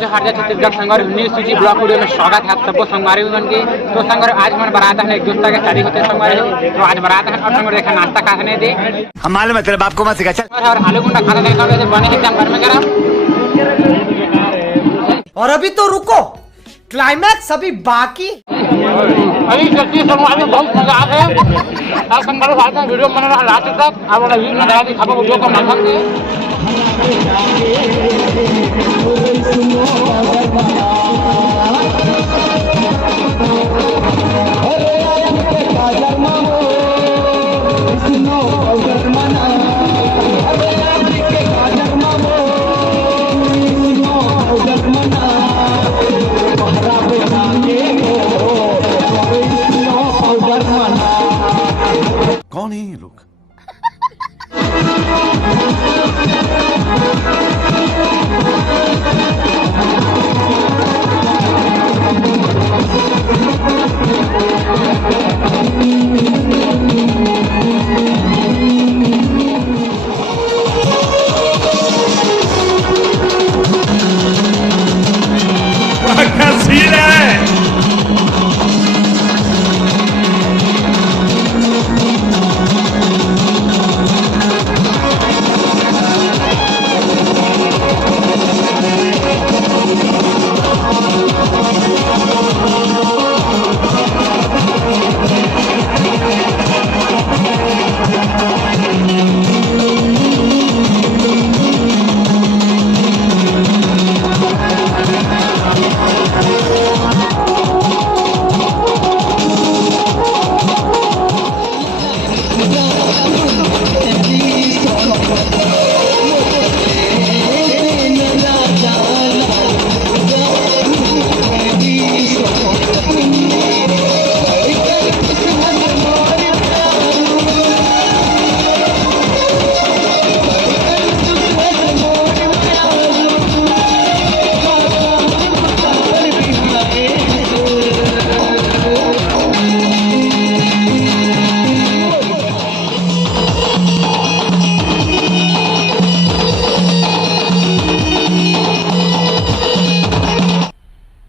जोहार जय छत्तीसगढ़ संगवारी न्यूज सूची ब्लॉक वीडियो में स्वागत है आप सबको संगवारी बन के। तो संगवारी आज हमारे बारात है एक दोस्त के शादी होते संगवारी, तो आज बारात है और संगवारी देखा नाश्ता खाने दे हम मालूम है तेरे बाप को मत सिखा चल। और आलू गुंडा खाना देखा बने हैं घर में करा। और अभी तो रुको, क्लाइमैक्स अभी बाकी। अभी सच्ची संगवारी बहुत मजा आ गया। आप संगवारी साथ में वीडियो बना रहा लास्ट तक आप वाला वीडियो में डाल खबर वीडियो का माध्यम से कौन है ये लोग?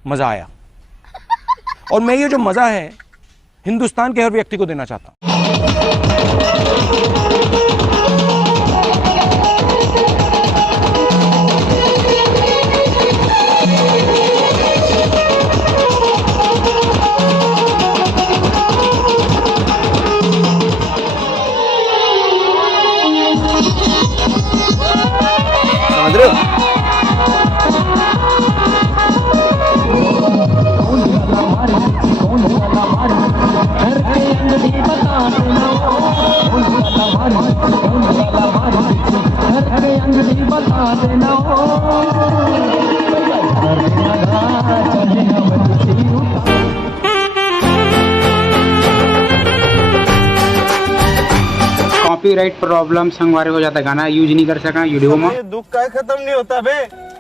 मजा आया और मैं ये जो मजा है हिंदुस्तान के हर व्यक्ति को देना चाहता हूं। समझ रहे हो? कॉपीराइट प्रॉब्लम संगवारी हो जाता, गाना यूज नहीं कर सका वीडियो में। दुख का खत्म नहीं होता बे।